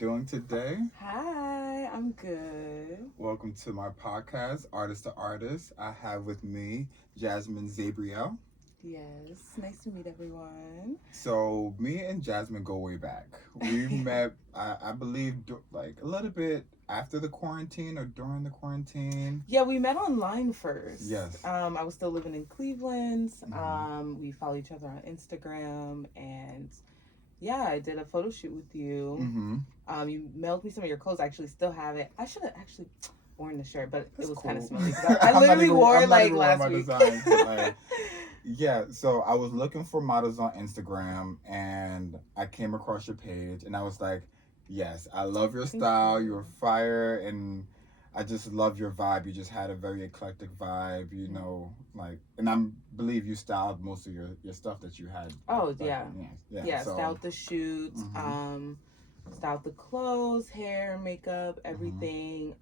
doing today? Hi, I'm good. Welcome to my podcast, Artist to Artist. I have with me Jazzmine Zabriel. Yes, nice to meet everyone. So, me and Jasmine go way back. We met, I believe, like a little bit after the quarantine or during the quarantine. Yeah, we met online first. Yes. I was still living in Cleveland. Mhm. We follow each other on Instagram, and yeah, I did a photo shoot with you. Mm-hmm. You mailed me some of your clothes. I actually still have it. I should have actually worn the shirt, but That's it was cool. kind of smelly. I literally wore it like last week. Designs, like, yeah, so I was looking for models on Instagram and I came across your page and I was like, yes, I love your style. You were fire and I just love your vibe. You just had a very eclectic vibe, like, and I believe you styled most of your stuff that you had. Oh, yeah. So, Styled the shoots, styled the clothes, hair, makeup, everything.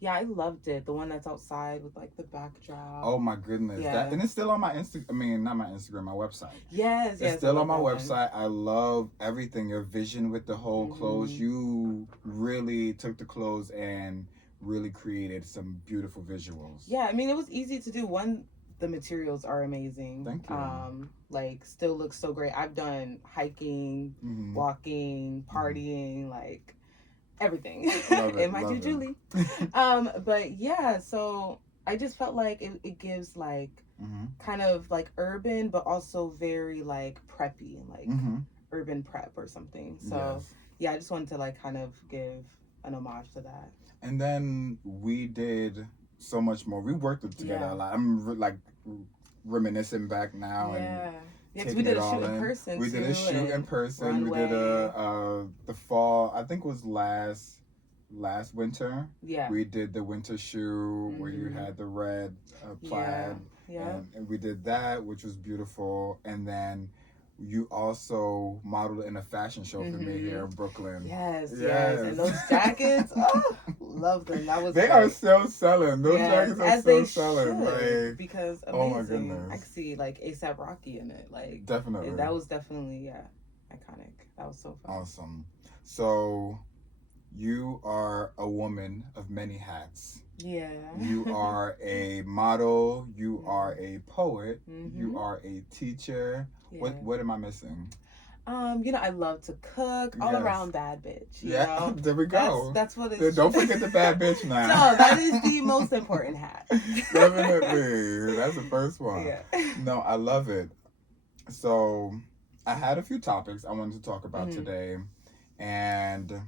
Yeah, I loved it. The one that's outside with like the backdrop. Oh my goodness. Yeah. And it's still on my not my Instagram, my website. Yes, It's still on my website. I love everything. Your vision with the whole clothes. You really took the clothes and really created some beautiful visuals. Yeah, I mean it was easy to do. One, the materials are amazing. Thank you. Like still looks so great. I've done hiking, walking, partying, like everything in my Julie. But yeah, so I just felt like it gives like kind of like urban, but also very like preppy, like urban prep or something. So yeah, I just wanted to like kind of give an homage to that. And then we did so much more. We worked together a lot. I'm like reminiscing back now and because we did a shoot in person. We did a shoot in person. We did the fall. I think it was last winter. Yeah. We did the winter shoe where you had the red plaid. Yeah. And we did that, which was beautiful. And then you also modeled in a fashion show for me here in Brooklyn. Yes. And those jackets, love them. That was they are still selling. Those jackets are still selling. Like, because amazing. Oh my goodness. I could see like ASAP Rocky in it. Like definitely. That was definitely iconic. That was so fun. Awesome. So you are a woman of many hats. Yeah. You are a model. You are a poet. You are a teacher. Yeah. What am I missing? I love to cook. All around bad bitch. You know? There we go. That's what it's. Don't forget the bad bitch now. No, that is the most important hat. Definitely, that's the first one. Yeah. No, I love it. So, I had a few topics I wanted to talk about today, and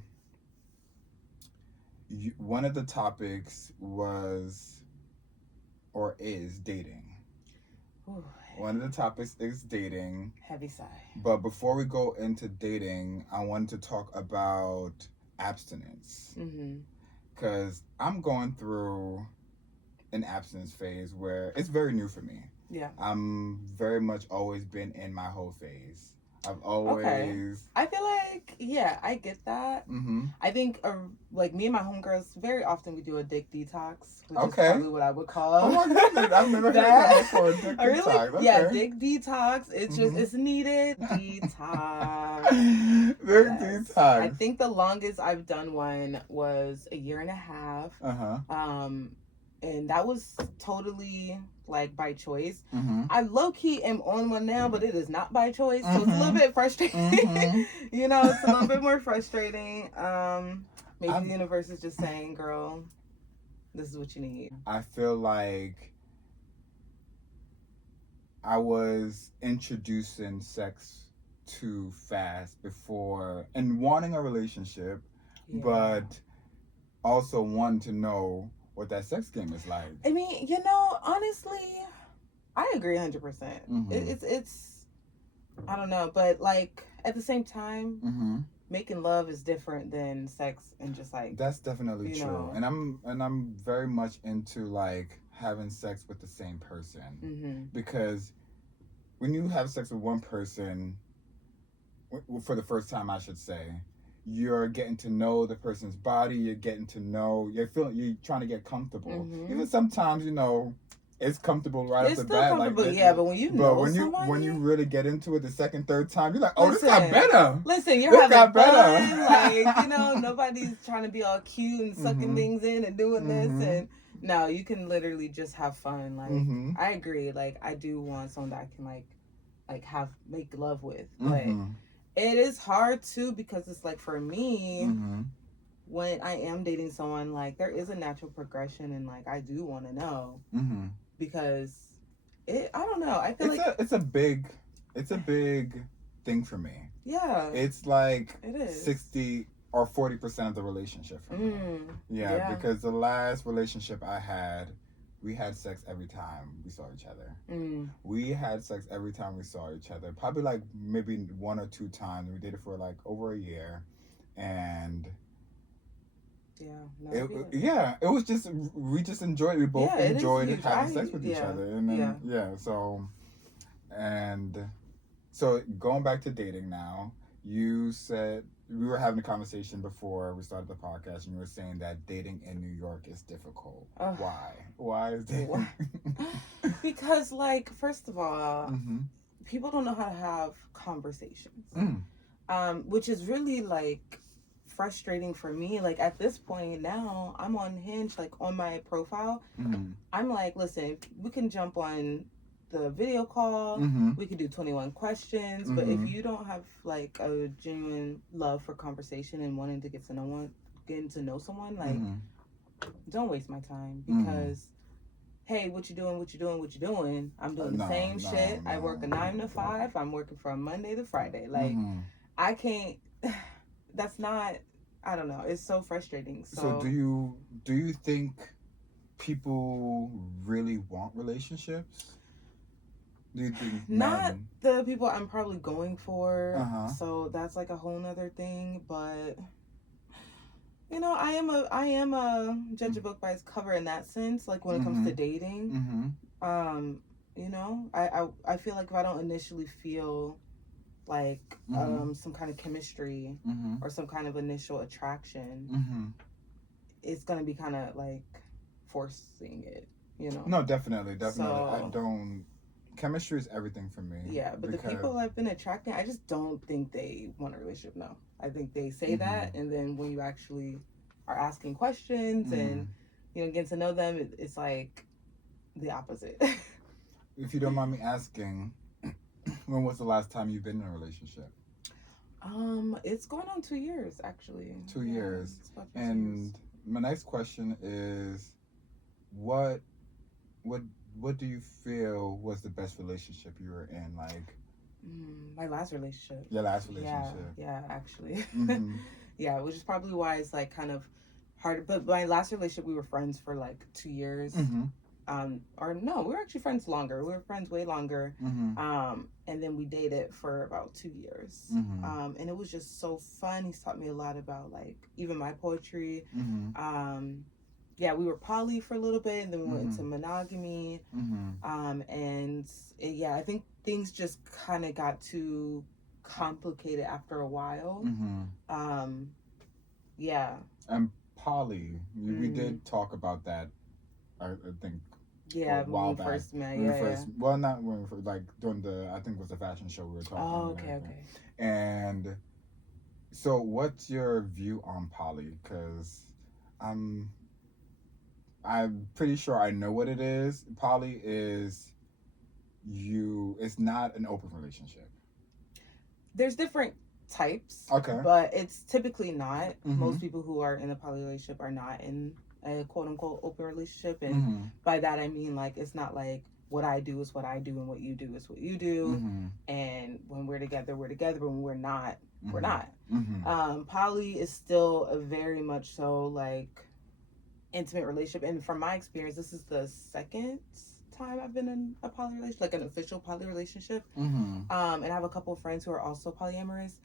one of the topics was or is dating. Ooh. One of the topics is dating. Heavy sigh. But before we go into dating, I wanted to talk about abstinence. Because I'm going through an abstinence phase where it's very new for me. Yeah. I'm very much always been in my whole phase. I've always... Okay. I feel like, I get that. I think, like, me and my homegirls, very often we do a dick detox, which is probably what I would call. Oh, my goodness. I've never heard that before, dick detox. Okay. Yeah, dick detox. It's just, it's needed. Detox. Dick detox. I think the longest I've done one was 1.5 years. And that was totally like by choice. I low-key am on one now, but it is not by choice, so it's a little bit frustrating. It's a little bit more frustrating. Maybe the universe is just saying, girl, this is what you need. I feel like I was introducing sex too fast before and wanting a relationship, but also wanting to know what that sex game is like. I mean, honestly, I agree 100%. It's I don't know, but like at the same time, making love is different than sex and just like that's definitely true. And I'm very much into like having sex with the same person because when you have sex with one person for the first time, I should say, you're getting to know the person's body, you're trying to get comfortable. Even sometimes, it's comfortable right off the still bat. comfortable, like, yeah. But when you know somebody, when you really get into it the second, third time, you're like, oh, this got better. Listen, you're having fun. Like, nobody's trying to be all cute and sucking things in and doing this. And no, you can literally just have fun. Like, I agree. Like, I do want someone that I can make love with, but it is hard too, because it's like, for me, when I am dating someone, like, there is a natural progression, and like, I do want to know, because I don't know, I feel it's a big thing for me. Yeah, it's like it is 60 or 40% of the relationship for me. Yeah, because the last relationship I had, we had sex every time we saw each other. We had sex every time we saw each other. Probably like maybe 1 or 2 times. We did it for like over a year, and it was just, we just enjoyed it. We both enjoyed having sex with each other, and then so going back to dating now, you said, we were having a conversation before we started the podcast, and you were saying that dating in New York is difficult. Why is dating? Because, like, first of all, people don't know how to have conversations, which is really like frustrating for me. Like, at this point now, I'm on Hinge, like, on my profile, I'm like, listen, we can jump on the video call, we could do 21 questions, but if you don't have like a genuine love for conversation and wanting to getting to know someone, like, don't waste my time, because hey, what you doing? I'm doing the same shit. I work a 9 to 5. I'm working from Monday to Friday. Like, I can't. That's not. I don't know. It's so frustrating. So do you think people really want relationships? Do you think not the people I'm probably going for? So that's like a whole nother thing. But I am a judge a book by its cover in that sense. Like, when it comes to dating, I feel like if I don't initially feel like some kind of chemistry or some kind of initial attraction, it's gonna be kind of like forcing it. No, definitely. So, chemistry is everything for me. Yeah, but the people I've been attracting, I just don't think they want a relationship. No, I think they say that, and then when you actually are asking questions and getting to know them, it's like the opposite. If you don't mind me asking, when was the last time you've been in a relationship? It's going on 2 years, actually. 2 years. And my next question is, what do you feel was the best relationship you were in? Like, my last relationship. Your last relationship. Yeah, actually. Yeah, which is probably why it's like kind of hard. But my last relationship, we were friends for like 2 years. Or no, we were actually friends longer. We were friends way longer. And then we dated for about 2 years. And it was just so fun. He's taught me a lot about, like, even my poetry. Yeah, we were poly for a little bit, and then we went into monogamy. And I think things just kind of got too complicated after a while. Yeah. And poly, we did talk about that, I think. Yeah, when we first met. Well, not when we first, like, during I think it was the fashion show we were talking about. Oh, okay. And so what's your view on poly? Because I'm pretty sure I know what it is. Poly is it's not an open relationship. There's different types. Okay. But it's typically not. Most people who are in a poly relationship are not in a quote unquote open relationship. And by that I mean, like, it's not like what I do is what I do and what you do is what you do. And when we're together, we're together. But when we're not, we're not. Poly is still a very much so, like, intimate relationship, and from my experience, this is the second time I've been in a poly relationship, like an official poly relationship. And I have a couple of friends who are also polyamorous.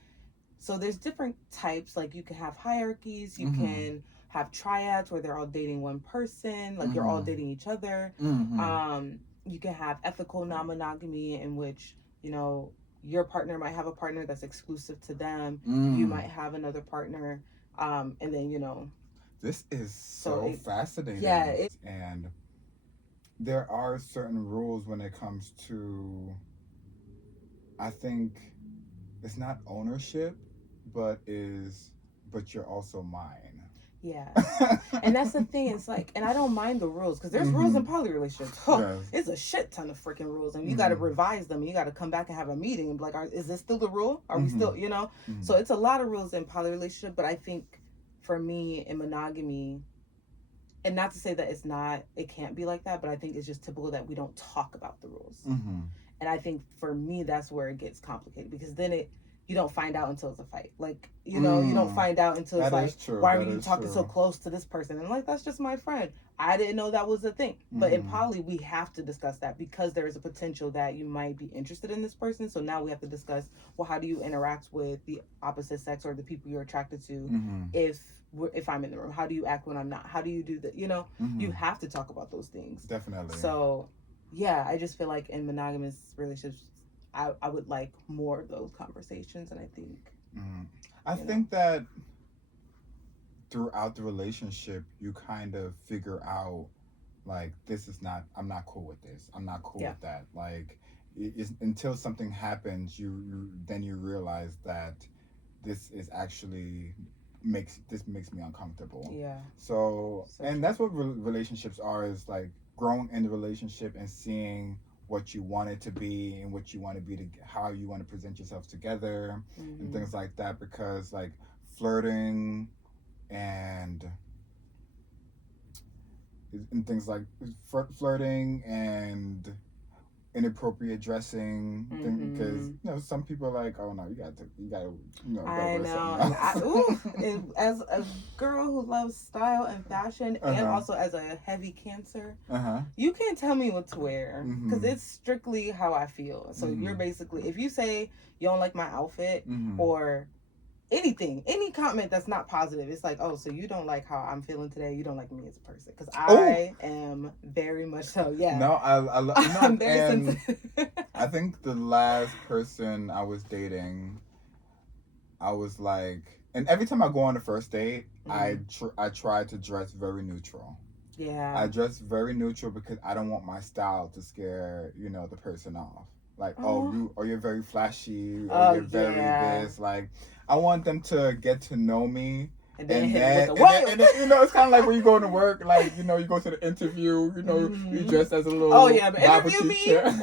So there's different types. Like, you can have hierarchies, you can have triads where they're all dating one person, like you're all dating each other. You can have ethical non-monogamy, in which your partner might have a partner that's exclusive to them. You might have another partner, and then this is so fascinating. Yeah. And there are certain rules when it comes to, I think it's not ownership, but you're also mine. Yeah. And that's the thing. It's like, and I don't mind the rules because there's rules in poly relationships. Yes. It's a shit ton of freaking rules, and you got to revise them. And you got to come back and have a meeting and be like, is this still the rule? Are we still, you know? So it's a lot of rules in poly relationship, but I think for me in monogamy, and not to say that it can't be like that, but I think it's just typical that we don't talk about the rules. And I think for me, that's where it gets complicated because then you don't find out until it's a fight. Like, you know, you don't find out until it's like, why are you talking so close to this person? And like, that's just my friend. I didn't know that was a thing. But in poly, we have to discuss that because there is a potential that you might be interested in this person. So now we have to discuss, well, how do you interact with the opposite sex or the people you're attracted to if I'm in the room? How do you act when I'm not? How do you do that? You know, you have to talk about those things. Definitely. So, yeah, I just feel like in monogamous relationships, I would like more of those conversations, and I think I think that throughout the relationship you kind of figure out like I'm not cool with this, I'm not cool with that, like until something happens you then you realize that this is actually makes me uncomfortable. So and that's what relationships are, is like growing in the relationship and seeing what you want it to be and what you want to be, how you want to present yourself together and things like that, because like flirting and things like flirting and inappropriate dressing, because you know some people are like, oh no, you gotta I know. And as a girl who loves style and fashion, and also as a heavy Cancer, you can't tell me what to wear because it's strictly how I feel. So you're basically, if you say you don't like my outfit or anything, any comment that's not positive, it's like, oh, so you don't like how I'm feeling today, you don't like me as a person, because I am very much so. I'm very sensitive. I think the last person I was dating, I was like, and every time I go on a first date, I try to dress very neutral. I dress very neutral because I don't want my style to scare the person off. Like, you're very flashy, or you're very this. Like, I want them to get to know me. And then it's kind of like when you go to work, like, you go to the interview, you dress as a little but interview me. and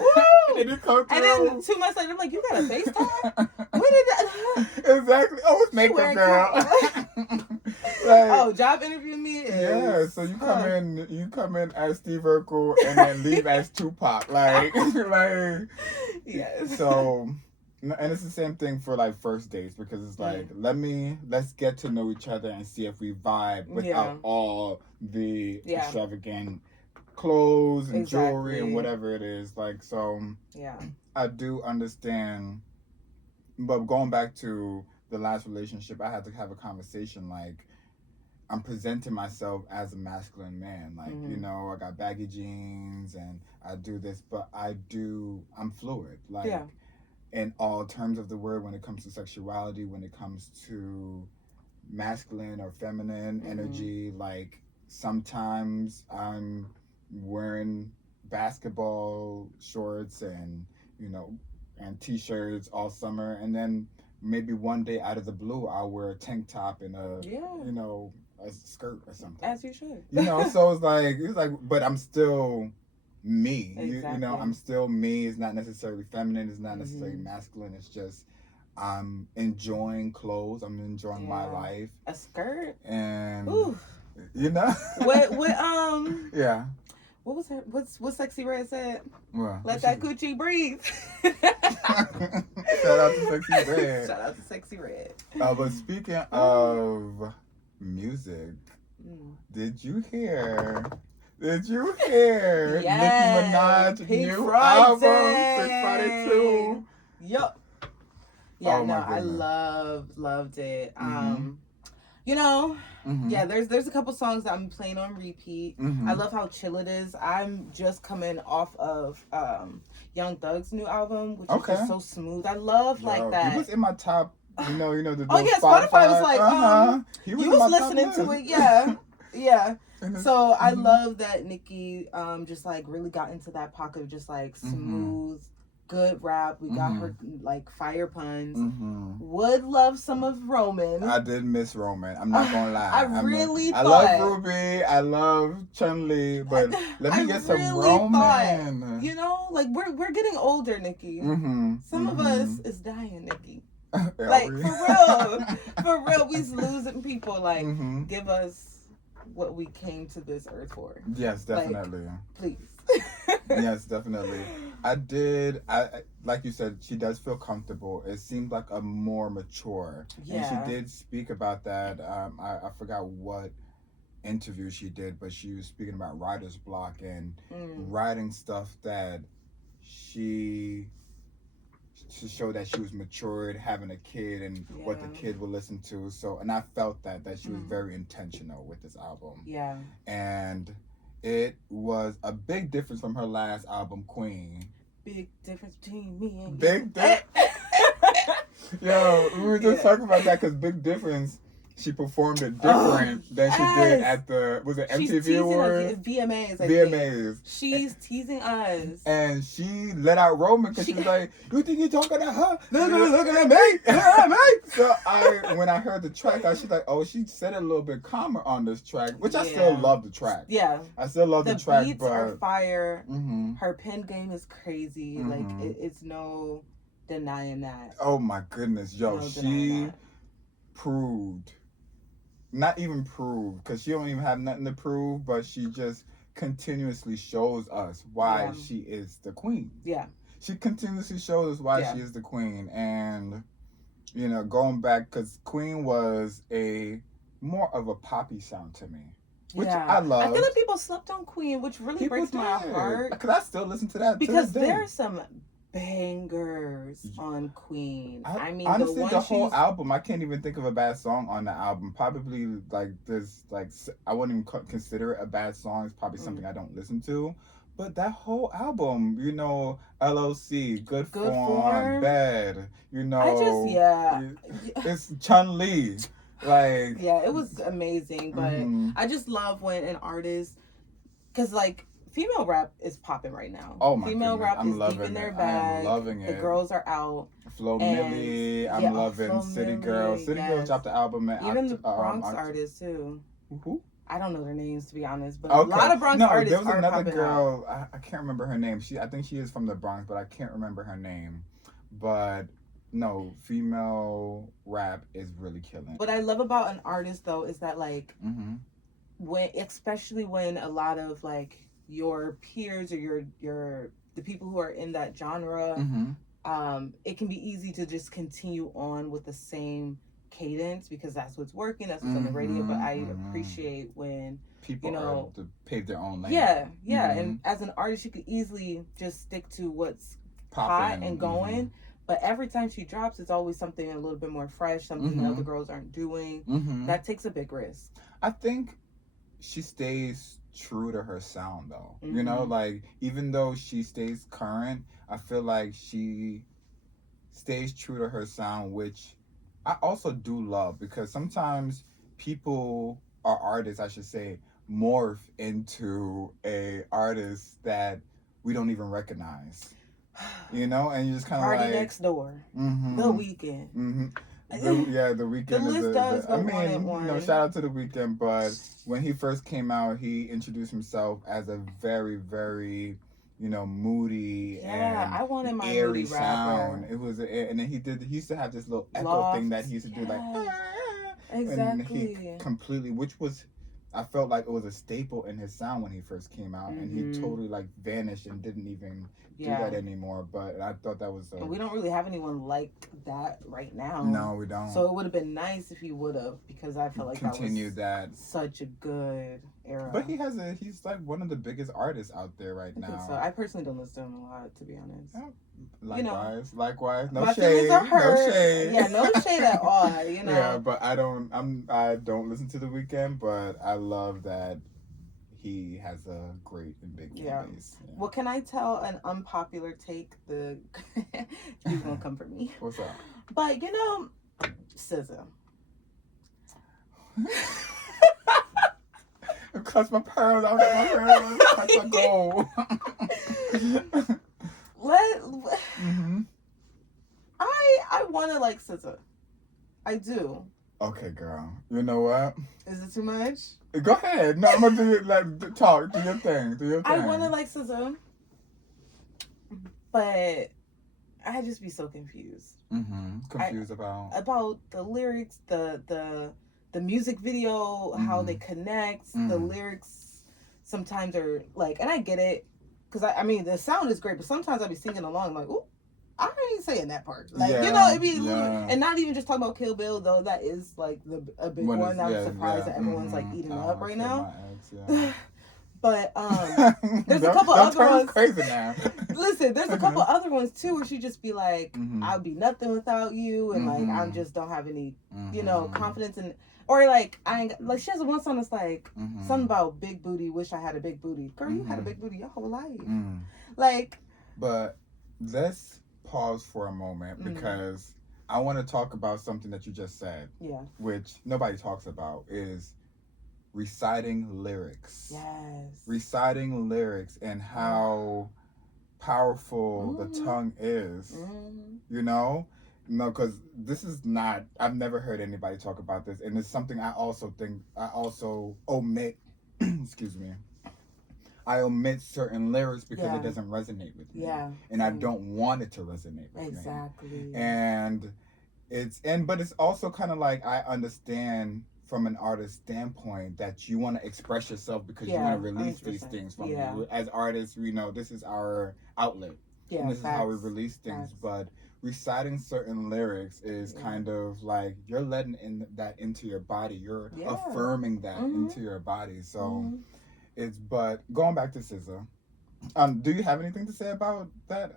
then 2 months later, I'm like, you got a FaceTime? When did that? Exactly. Oh, it's makeup, girl. Job interview me. So you come in as Steve Urkel and then leave as Tupac, So. And it's the same thing for like first dates, because it's like let's get to know each other and see if we vibe without all the extravagant clothes and jewelry and whatever it is. Like, so I do understand, but going back to the last relationship, I had to have a conversation like, I'm presenting myself as a masculine man. Like, I got baggy jeans and I do this, but I'm fluid. Like, in all terms of the word, when it comes to sexuality, when it comes to masculine or feminine energy, like sometimes I'm wearing basketball shorts and and t-shirts all summer, and then maybe one day out of the blue I'll wear a tank top and a skirt or something, as you should. So it's like but I'm still me. I'm still me. It's not necessarily feminine, it's not necessarily masculine, it's just I'm enjoying clothes, I'm enjoying my life. A skirt and what what was that? What Sexy Red said? Let that coochie breathe. Shout out to Sexy Red. Shout out to Sexy Red. But speaking of music, did you hear Nicki Minaj's new album, Pink Friday 2? Yup. Yeah, I loved it. There's a couple songs that I'm playing on repeat. I love how chill it is. I'm just coming off of Young Thug's new album, which is just so smooth. I love that. He was in my top, the Spotify was like, he was listening to it, Yeah. So I love that Nicki just like really got into that pocket of just like smooth, good rap. We got her like fire puns. Would love some of Roman. I did miss Roman. I'm not gonna lie. I really I love Ruby. I love Chun-Li, but let me get some Roman. Thought, you know, like we're getting older, Nicki. Some of us is dying, Nicki. Like for real, we's losing people. Like give us what we came to this earth for. Yes, definitely. Like, please. Yes, definitely. I like you said, she does feel comfortable. It seemed like a more mature. Yeah. And she did speak about that. I forgot what interview she did, but she was speaking about writer's block and writing stuff that to show that she was matured, having a kid, and what the kid will listen to. So, and I felt that she was very intentional with this album. Yeah. And it was a big difference from her last album, Queen. Big difference between me and you. Big difference. Yo, we were just talking about that because Big Difference, she performed it different than she did at was it MTV Awards? VMAs. VMAs. She's teasing us. And she let out Roman because she was like, you think you're talking to her? Looking at me. So when I heard the track, she's like, oh, she said it a little bit calmer on this track, which I still love the track. Yeah. I still love the track. The beats are fire. Her pen game is crazy. Like, it's no denying that. Oh my goodness. Yo, she proved. Not even prove, because she don't even have nothing to prove, but she just continuously shows us why she is the queen. Yeah. She continuously shows us why she is the queen. And, you know, going back, because Queen was more of a poppy sound to me. Which I love. I feel like people slept on Queen, which really breaks my heart. Because I still listen to that because there's some bangers on Queen. I mean, honestly, the whole album, I can't even think of a bad song on the album. Probably like there's like, I wouldn't even consider it a bad song. It's probably something I don't listen to. But that whole album, you know, LOC, Good Form, Bad, you know, it's Chun-Li. Like, yeah, it was amazing. But I just love when an artist, because like, female rap is popping right now. Oh my Female goodness. rap is deep in their bag. I'm loving it. The girls are out. Flo Milli, I'm loving Flo City Milli, Girls. City Girls dropped the album. Even the Bronx artists too. Who? I don't know their names to be honest, but a lot of Bronx artists there was are another girl. I can't remember her name. I think she is from the Bronx, but I can't remember her name. But no, female rap is really killing. What I love about an artist though is that like especially when a lot of like your peers or the people who are in that genre, it can be easy to just continue on with the same cadence because that's what's working, that's what's on the radio. But I appreciate when people are to pave their own lane. Yeah, and as an artist, you could easily just stick to what's hot and going. But every time she drops, it's always something a little bit more fresh, something other girls aren't doing. That takes a big risk. I think she stays true to her sound though. You know, like even though she stays current, I feel like she stays true to her sound, which I also do love because sometimes people or artists, I should say, morph into a artist that we don't even recognize. You know, and you just kind of like Party Next Door, The Weeknd. The Weeknd I mean, you know, shout out to The Weeknd, but when he first came out, he introduced himself as a very, very, you know, moody and I wanted my airy moody sound. It was, and then he used to have this little echo thing that he used to do, like, exactly. And he completely, which was, I felt like it was a staple in his sound when he first came out, and he totally like vanished and didn't even do that anymore. But I thought that was. We don't really have anyone like that right now. No, we don't. So it would have been nice if he would have, because I felt like continued that such a good era. But he's like one of the biggest artists out there right now. I think so. I personally don't listen to him a lot, to be honest. Yeah. Likewise. No my shade. No shade. Yeah, no shade at all. You know. Yeah, but I don't listen to The Weeknd, but I love that he has a great and big fan base. Yeah. Well, can I tell an unpopular take? He's gonna come for me. What's up? But you know, SZA. clutch my pearls. I was like, my pearls, clutch my gold. I want to like SZA. I do. Okay, girl. You know what? Is it too much? Go ahead. No, I'm gonna do it. Like, talk. Do your thing. I want to like SZA, but I just be so confused. Confused about the lyrics, the music video, how they connect. The lyrics sometimes are like, and I get it, because I mean the sound is great, but sometimes I be singing along, I'm like, ooh, I ain't saying that part. Like, you know, it'd be and not even just talking about Kill Bill, though that is like a big one. I'm surprised that everyone's like eating up right now. But there's a couple other ones. Crazy now. Listen, there's a couple other ones too where she just be like, "I'll be nothing without you," and like I just don't have any, you know, confidence in. Or like I ain't, like she has one song that's like something about big booty. Wish I had a big booty. Girl, you had a big booty your whole life. Like. But let's pause for a moment because I want to talk about something that you just said. Yeah. Which nobody talks about is reciting lyrics. Yes. Reciting lyrics and how powerful the tongue is. You know? No, because this is not, I've never heard anybody talk about this. And it's something I also omit, excuse me. I omit certain lyrics because it doesn't resonate with me. Yeah. And I don't want it to resonate with me. Exactly. But it's also kind of like I understand from an artist standpoint that you want to express yourself because you want to release 100%. These things from you. As artists, we know this is our outlet. Yeah, and this is how we release things. But reciting certain lyrics is kind of like you're letting that into your body. You're affirming that into your body. So but going back to SZA. Do you have anything to say about that?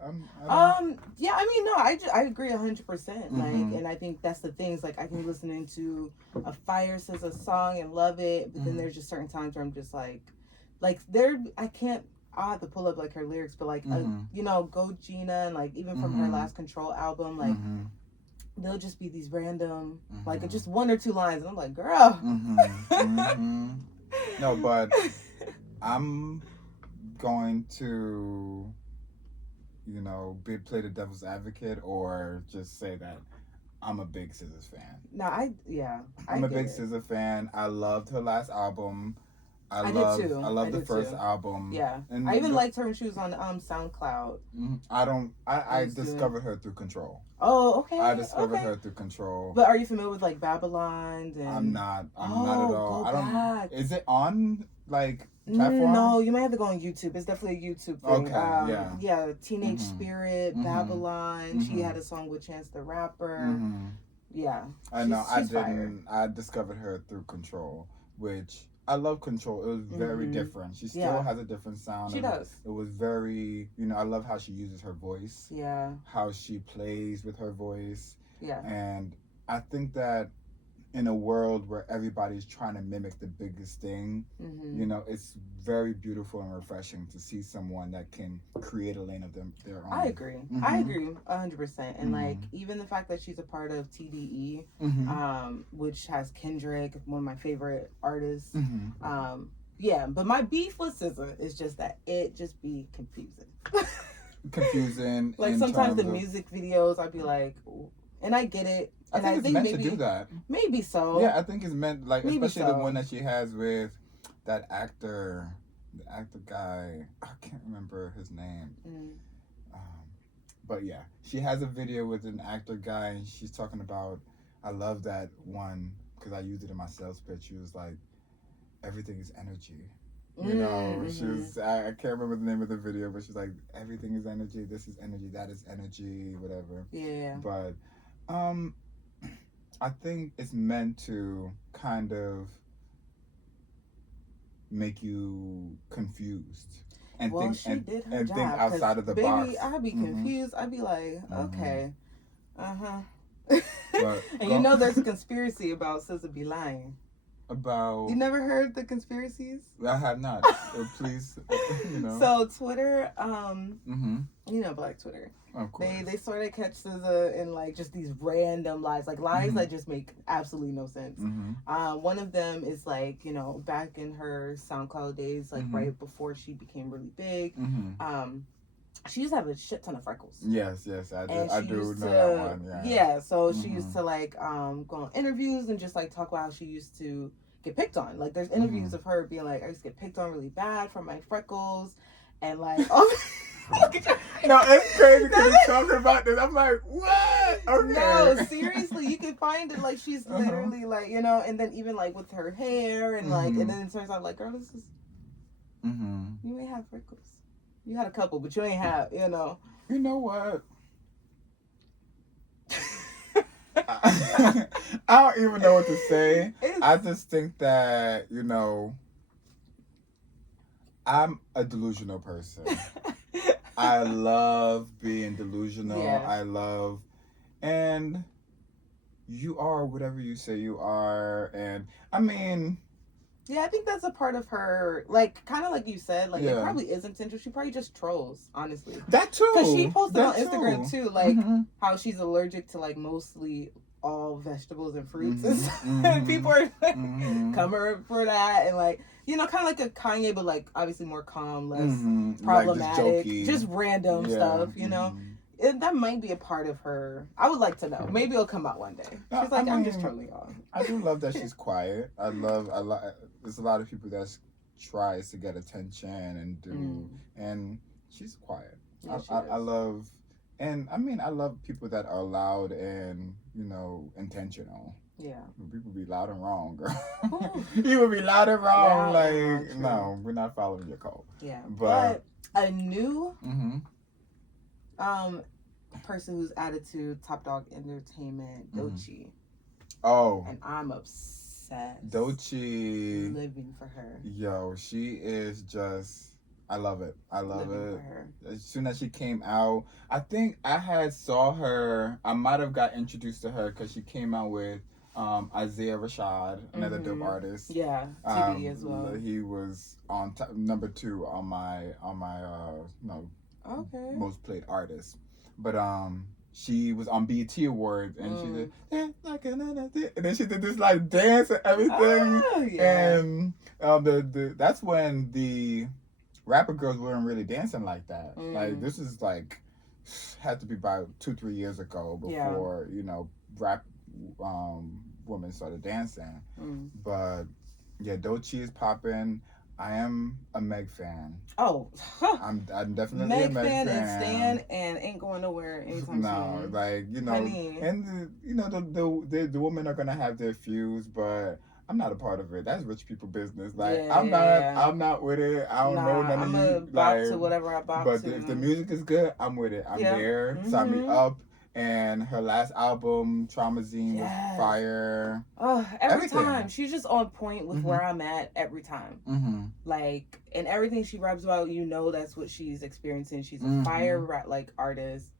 Yeah, I mean, no, I agree 100%. Like, and I think that's the things, like, I can be listening to a Fire SZA song and love it, but then there's just certain times where I'm just like I'll have to pull up, like, her lyrics, but, like, you know, Go Gina, and, like, even from her last Control album, like, there'll just be these random, like, just one or two lines, and I'm like, girl. No, but I'm going to, you know, play the devil's advocate or just say that I'm a big SZA fan. No, I'm a big SZA fan. I loved her last album. I did too. I love the first album. Yeah. And I even liked her when she was on SoundCloud. I discovered her through Control. Oh, okay. I discovered her through Control. But are you familiar with like Babylon? I'm not at all. Go back. Is it on like platform? No, you might have to go on YouTube. It's definitely a YouTube thing. Okay, yeah. Teenage Spirit, Babylon. She had a song with Chance the Rapper. Yeah. I know. I discovered her through Control, which I love Control. It was very different. She still has a different sound. She does. It was very, you know, I love how she uses her voice. Yeah. How she plays with her voice. Yeah. And I think that in a world where everybody's trying to mimic the biggest thing, you know, it's very beautiful and refreshing to see someone that can create a lane of their own. I agree. I agree 100%. And like even the fact that she's a part of TDE, which has Kendrick, one of my favorite artists. Yeah, but my beef with SZA is just that it just be confusing. Like sometimes the music videos, I'd be like, ooh. And I get it. I think it's meant to do that. Maybe so. Yeah, I think it's meant, like, especially the one that she has with that actor, the actor guy. I can't remember his name. But yeah, she has a video with an actor guy, and she's talking about, I love that one, because I used it in my sales pitch. She was like, everything is energy. You know, she was, I can't remember the name of the video, but she's like, everything is energy. This is energy. That is energy, whatever. Yeah. But, I think it's meant to kind of make you confused and think outside of the box. I'd be confused. I'd be like, okay, and you know, there's a conspiracy about SZA be lying. About... You never heard the conspiracies? I have not. Please, So Twitter, Black Twitter. Of course. They sort of catch SZA in like just these random lies, like lies that just make absolutely no sense. One of them is like, back in her SoundCloud days, like right before she became really big, she used to have a shit ton of freckles. Yes, I do. I do know that one. Yeah. So she used to like go on interviews and just like talk about how she used to get picked on. Like there's interviews of her being like, I used to get picked on really bad for my freckles, and like no, it's crazy because you're talking about this. I'm like, what? Okay. No, seriously, you can find it. Like she's literally like, and then even like with her hair and like, and then it turns out like, girl, this is you ain't have freckles. You had a couple, but you ain't have, You know what? I don't even know what to say. I just think that, I'm a delusional person. I love being delusional. Yeah. And you are whatever you say you are. And I mean... Yeah, I think that's a part of her, like, kind of like you said, like, it probably is intentional. She probably just trolls, honestly. That too. Because she posted on Instagram, too, like, how she's allergic to, like, mostly all vegetables and fruits. And people are, like, coming for that. And, like, kind of like a Kanye, but, like, obviously more calm, less problematic. Like just random stuff, that might be a part of her. I would like to know. Maybe it'll come out one day. She's like, I'm just trolling y'all. I do love that she's quiet. There's a lot of people that tries to get attention and do, and she's quiet. Yeah, I love, and I mean, I love people that are loud and, intentional. Yeah. People be loud and wrong, girl. You would be loud and wrong. No, we're not following your code. Yeah. But a new... person who's added to Top Dog Entertainment, Doechii. Oh. And I'm obsessed. Doechii. Living for her. Yo, she is just... I love it. I love it. For her. As soon as she came out, I think I saw her... I might have got introduced to her because she came out with Isaiah Rashad, another dope artist. Yeah, TV as well. He was on number 2 on my most played artist. But she was on BET Awards and she did and then she did this like dance and everything. Oh, yeah. And that's when the rapper girls weren't really dancing like that. Like this is like had to be about 2-3 years ago before rap women started dancing. But yeah, Doechii is popping. I am a Meg fan. Oh, I'm definitely a Meg fan. And Stan, and ain't going nowhere anytime soon. No, like and the women are gonna have their feuds, but I'm not a part of it. That's rich people business. Like I'm not with it. I don't know none of you. Bop to whatever I bop but to. If the music is good, I'm with it. I'm there. Sign me up. And her last album, Traumazine, was fire. Oh, every time. She's just on point with where I'm at every time. Like, and everything she raps about, that's what she's experiencing. She's a fire artist.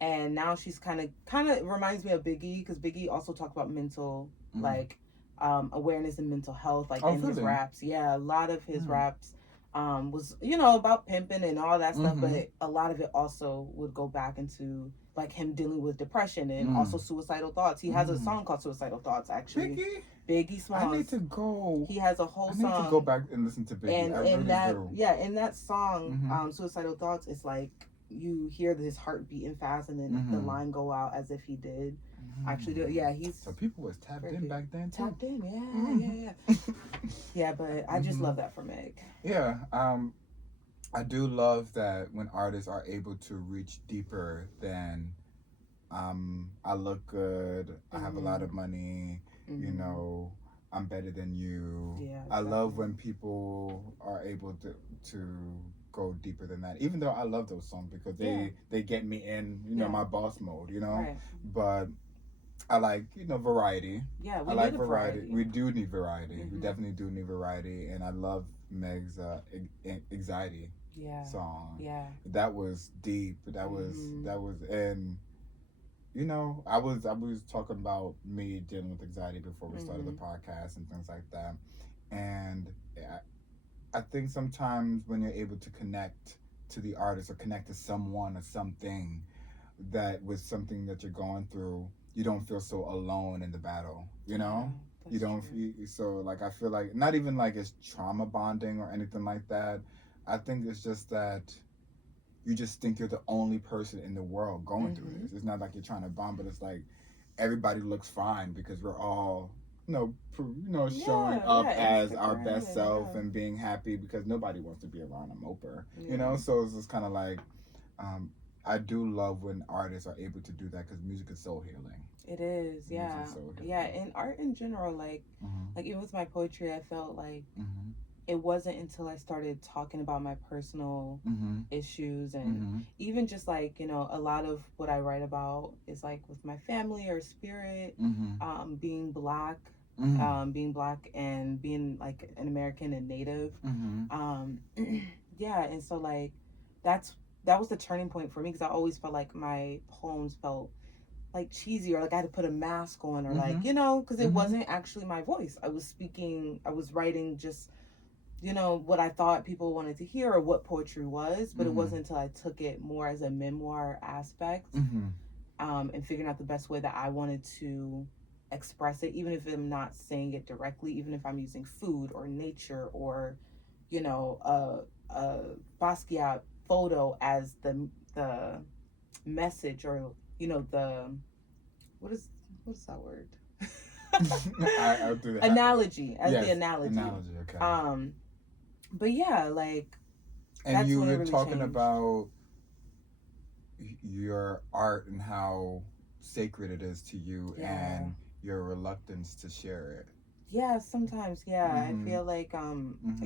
And now she's kind of reminds me of Biggie, because Biggie also talked about mental, awareness and mental health, in his raps. Yeah, a lot of his raps was, about pimping and all that stuff, but a lot of it also would go back into... like him dealing with depression and also suicidal thoughts. He has a song called Suicidal Thoughts, actually. Biggie Smalls. I need to go. He has a whole song. I need to go back and listen to Biggie. And in that song, Suicidal Thoughts, it's like you hear his heart beating fast, and then the line go out as if he did actually do it. Yeah, so people was tapped in back then too. Tapped in, yeah. Yeah, but I just love that for Meg. Yeah, I do love that when artists are able to reach deeper than I look good, I have a lot of money, I'm better than you. Yeah, exactly. I love when people are able to go deeper than that, even though I love those songs because they get me in my boss mode, Right. But I like variety. Yeah, I like variety. We do need variety. We definitely do need variety, and I love Meg's Anxiety song. Yeah, that was deep. That was and I was talking about me dealing with anxiety before we started the podcast and things like that, and I think sometimes when you're able to connect to the artist or connect to someone or something that was something that you're going through, you don't feel so alone in the battle. You don't feel so like I feel like not even like it's trauma bonding or anything like that. I think it's just that you just think you're the only person in the world going through this. It's not like you're trying to bond, but it's like everybody looks fine because we're all showing up as our best self and being happy because nobody wants to be around a moper. So it's just kind of like I do love when artists are able to do that because music is so healing. It is, yeah. Yeah, and art in general, like even with my poetry, I felt like it wasn't until I started talking about my personal issues and even just like, a lot of what I write about is like with my family or spirit, being black, and being like an American and Native. Yeah, and so like that was the turning point for me because I always felt like my poems felt like cheesy or like I had to put a mask on or like, because it wasn't actually my voice. I was writing just, what I thought people wanted to hear or what poetry was, but it wasn't until I took it more as a memoir aspect and figuring out the best way that I wanted to express it, even if I'm not saying it directly, even if I'm using food or nature or, a Basquiat photo as the message or the what is that word I'll do that. Analogy as the analogy, okay. But yeah, like, and you were really talking about your art and how sacred it is to you and your reluctance to share it. Yeah, sometimes, I feel like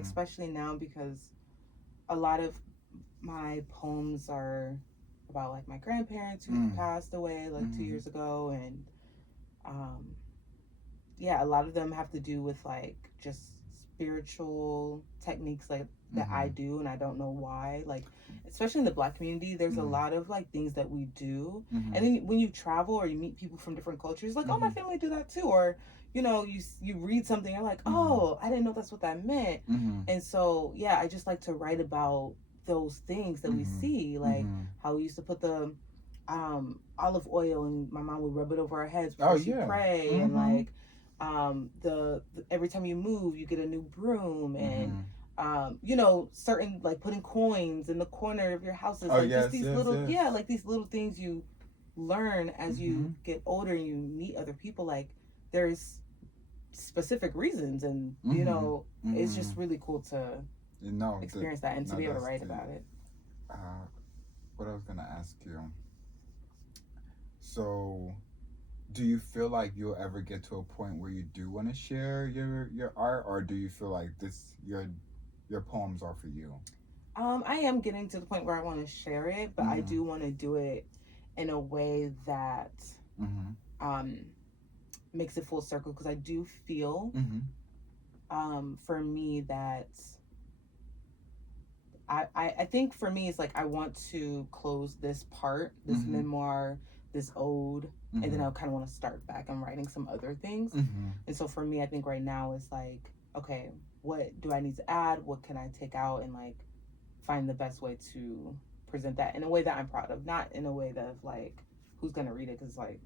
especially now because a lot of my poems are about like my grandparents who passed away like 2 years ago, and a lot of them have to do with like just spiritual techniques like that I do, and I don't know why. Like, especially in the Black community, there's a lot of like things that we do, and then when you travel or you meet people from different cultures, like, oh, my family do that too, or you read something, you're like, oh, I didn't know that's what that meant, and so I just like to write about those things that we see, like how we used to put the olive oil and my mom would rub it over our heads before she pray, and like the every time you move you get a new broom, and certain like putting coins in the corner of your houses, like just these little like these little things you learn as you get older and you meet other people, like there's specific reasons, and it's just really cool to experience that and to be able to write about it. What I was gonna ask you, so do you feel like you'll ever get to a point where you do want to share your art, or do you feel like your poems are for you? I am getting to the point where I want to share it, but I do want to do it in a way that makes it full circle, because I do feel for me that I think for me it's like I want to close this part, this memoir, this ode, and then I kind of want to start back and writing some other things. And so for me, I think right now it's like, okay, what do I need to add? What can I take out? And like find the best way to present that in a way that I'm proud of, not in a way that like who's gonna read it, because like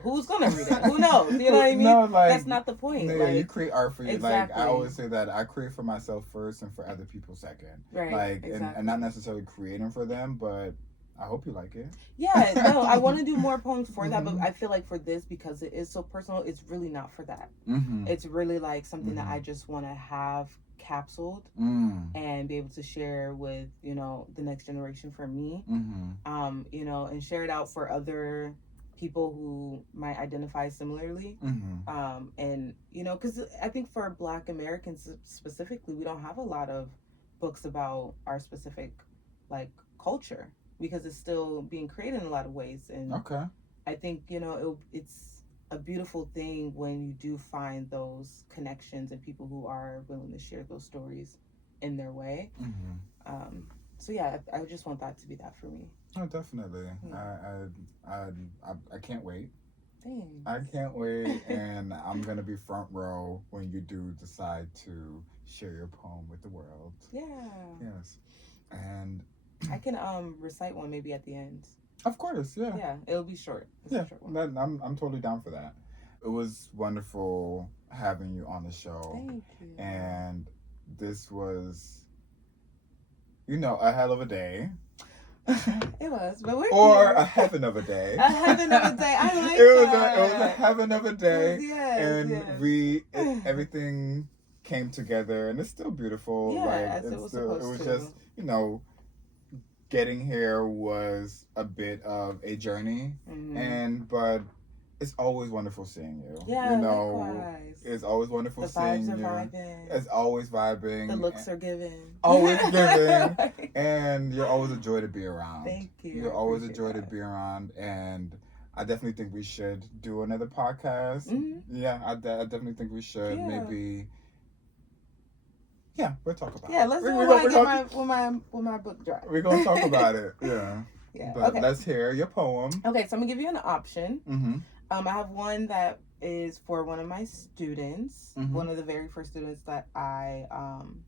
who's gonna read it, who knows, you know what I mean? No, like, that's not the point. Yeah, like, you create art for you. Exactly. Like I always say that I create for myself first and for other people second, right? Like and not necessarily creating for them, but I hope you like it. Yeah, no, I want to do more poems for that, but I feel like for this, because it is so personal, it's really not for that. It's really like something that I just want to have capsuled and be able to share with the next generation for me, and share it out for other people who might identify similarly, and because I think for Black Americans specifically, we don't have a lot of books about our specific like culture, because it's still being created in a lot of ways. And I think it's a beautiful thing when you do find those connections and people who are willing to share those stories in their way. So yeah, I just want that to be that for me. Oh, definitely. Yeah. I can't wait. Thanks. I can't wait, and I'm gonna be front row when you do decide to share your poem with the world. Yeah. Yes, and I can recite one maybe at the end. of course, yeah. Yeah, it'll be short. It's Yeah, a short one. I'm totally down for that. It was wonderful having you on the show. Thank you. And this was, a hell of a day. It was, but we're or here. A heaven of a day. A heaven of a day. I like it was that. It was a heaven of a day. Yes, and yes. Everything came together, and it's still beautiful. Yeah, like as it's it was still, supposed it was to. just getting here was a bit of a journey, but it's always wonderful seeing you. Yeah, likewise. It's always wonderful seeing you. The vibes are vibing. It's always vibing. The looks are given. Always given. And you're always a joy to be around. Thank you. You're always a joy to be around, and I definitely think we should do another podcast. Mm-hmm. Yeah, I definitely think we should. Yeah. Maybe. Yeah, we'll talk about it. Yeah, let's do it when my book drops. We're going to talk about it, yeah. Yeah. But let's hear your poem. Okay, so I'm going to give you an option. Mm-hmm. I have one that is for one of my students, one of the very first students that I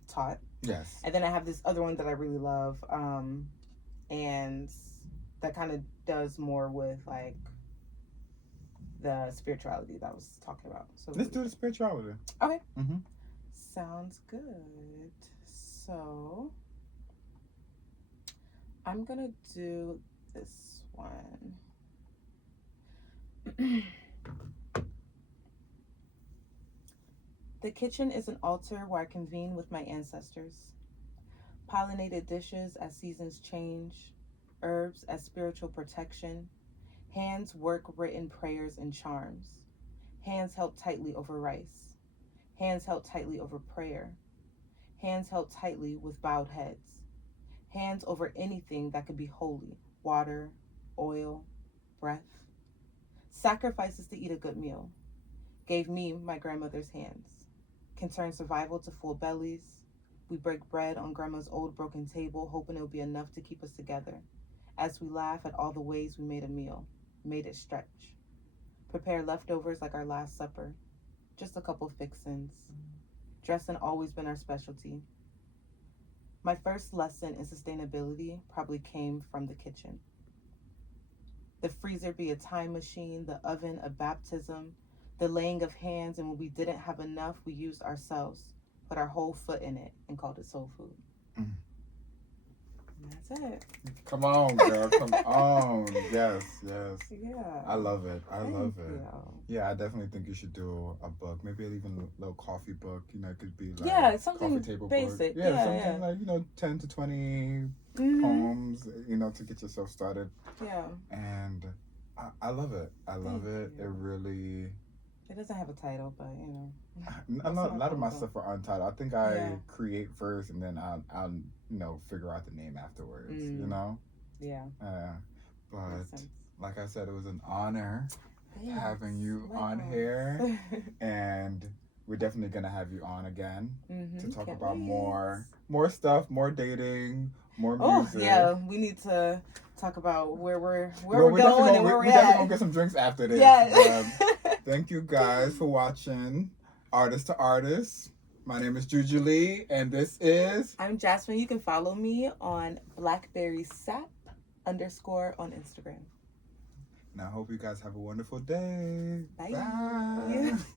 taught. Yes. And then I have this other one that I really love, and that kind of does more with, like, the spirituality that I was talking about. So let's do the spirituality. Okay. Mm-hmm. Sounds good. So I'm gonna do this one. The kitchen is an altar where I convene with my ancestors. Pollinated dishes as seasons change, herbs as spiritual protection, hands work written prayers and charms, hands held tightly over rice. Hands held tightly over prayer. Hands held tightly with bowed heads. Hands over anything that could be holy. Water, oil, breath. Sacrifices to eat a good meal. Gave me my grandmother's hands. Can turn survival to full bellies. We break bread on grandma's old broken table, hoping it'll be enough to keep us together. As we laugh at all the ways we made a meal. Made it stretch. Prepare leftovers like our last supper. Just a couple fixins. Dressing always been our specialty. My first lesson in sustainability probably came from the kitchen. The freezer be a time machine, the oven a baptism, the laying of hands, and when we didn't have enough, we used ourselves, put our whole foot in it, and called it soul food. And that's it. Come on, girl. Come on. Yes. Yeah. I love it. I love it. You. Yeah, I definitely think you should do a book. Maybe even a little coffee book. It could be like something coffee table basic. book. Something like 10 to 20 poems. To get yourself started. Yeah. And I love it. I love it. It really. It doesn't have a title, but a lot of my stuff are untitled. I think I create first, and then I'll figure out the name afterwards. Yeah. But like I said, it was an honor having you on here, and we're definitely gonna have you on again to talk about more stuff, more dating, more music. Oh yeah, we need to talk about where we're going and where we're at. We're definitely gonna get some drinks after this. Yeah. Thank you guys for watching Artist to Artist. My name is Juju Lee, and this is... I'm Jazzmine. You can follow me on BlackberrySap _ on Instagram. And I hope you guys have a wonderful day. Bye. Bye.